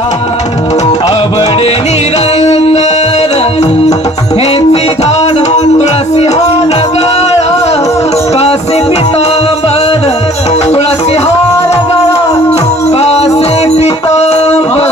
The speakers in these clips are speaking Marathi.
आवड निरंतर हेची झाड तुळसी हार गळा कासे पितांबर तुळसी हार गळा कासे पितांबर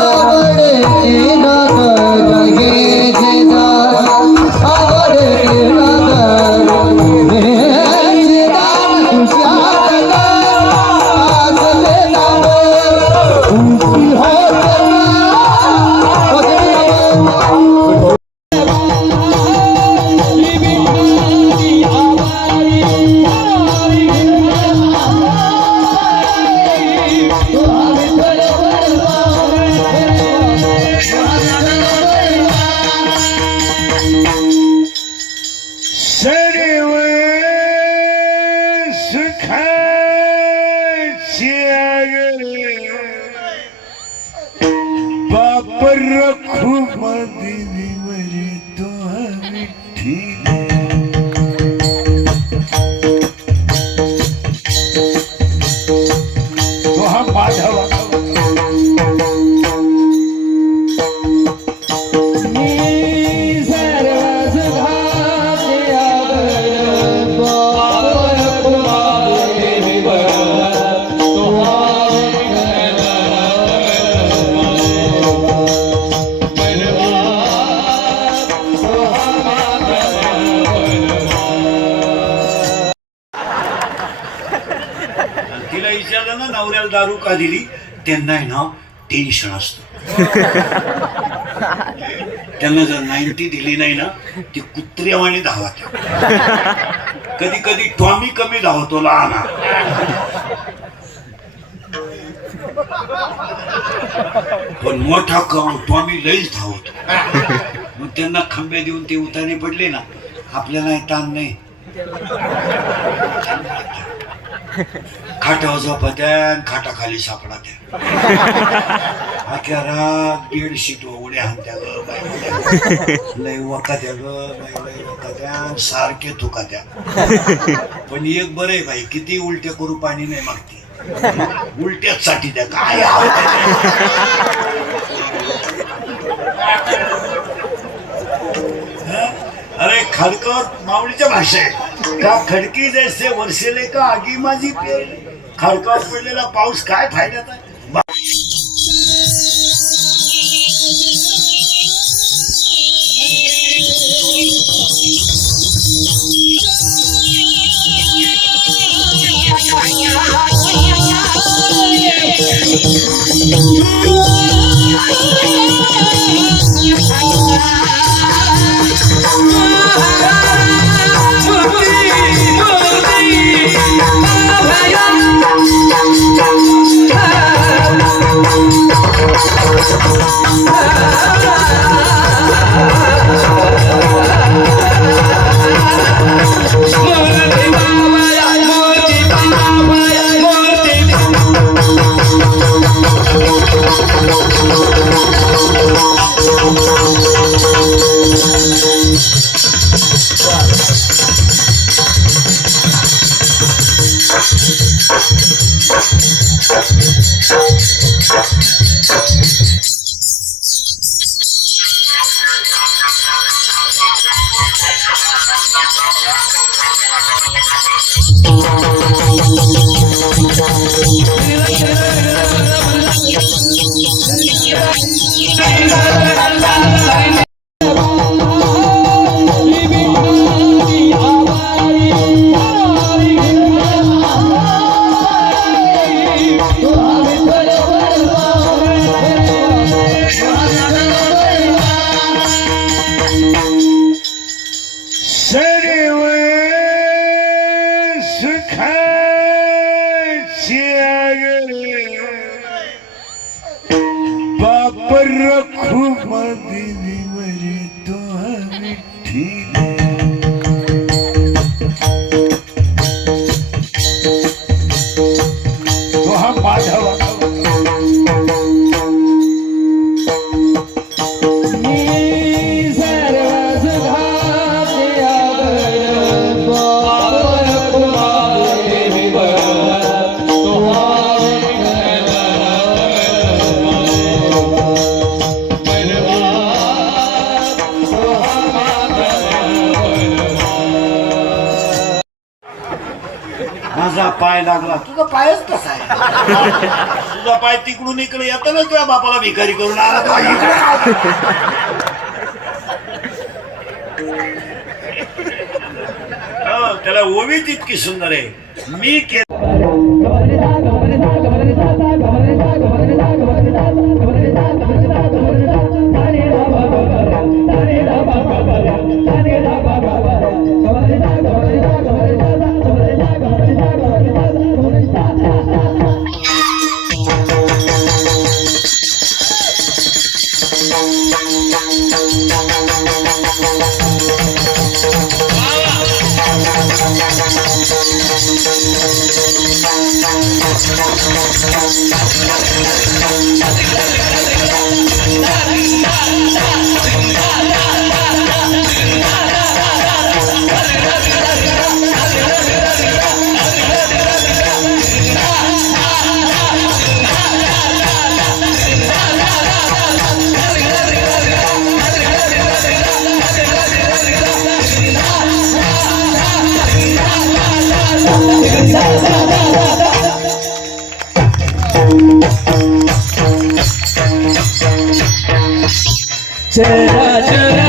नवऱ्याला दारू का दिली त्यांना आहे ना टेन्शन असतं. त्यांना जर 90 दिली नाही ना ती कुत्र्यावाणी धावत. कधी कधी टॉमी कमी धावतो लहान पण मोठा टॉमी लईच धावतो. मग त्यांना खंबे देऊन ते उतारे पडले ना आपल्याला ताण नाही. खाटावर झोपा द्या खाटाखाली सापडा द्या. अख्या रात बेडशीट उड्या हाणत्या ग लय वका द्या ग लय वका द्या सारखे थुका द्या. पण एक बरं आहे बाई किती उलट्या करू पाणी नाही मागते उलट्याच साठी द्या काय. अरे खडकर माऊलीच्या भाषा आहे का खडकी जैसे वर्षेले का आगी माझी पेल. खडकावर पडलेला पाऊस काय फायद्याचा आहे. तुझा पाय लागला तुझा पायच कसा आहे तुझा पाय तिकडून इकडे येतो ना तुझ्या बापाला भिकारी करून आला तो इकडे हो, त्याला ओवीच इतकी सुंदर आहे मी चरा चरा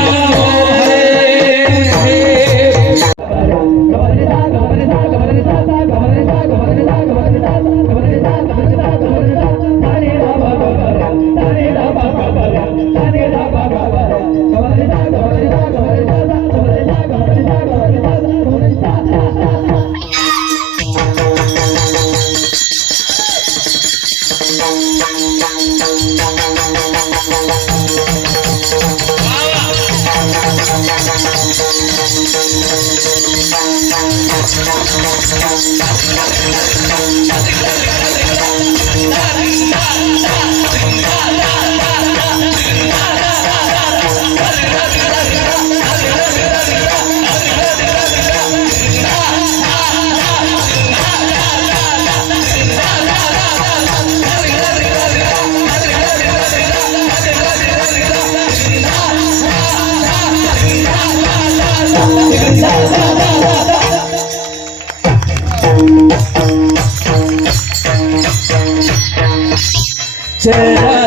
चरा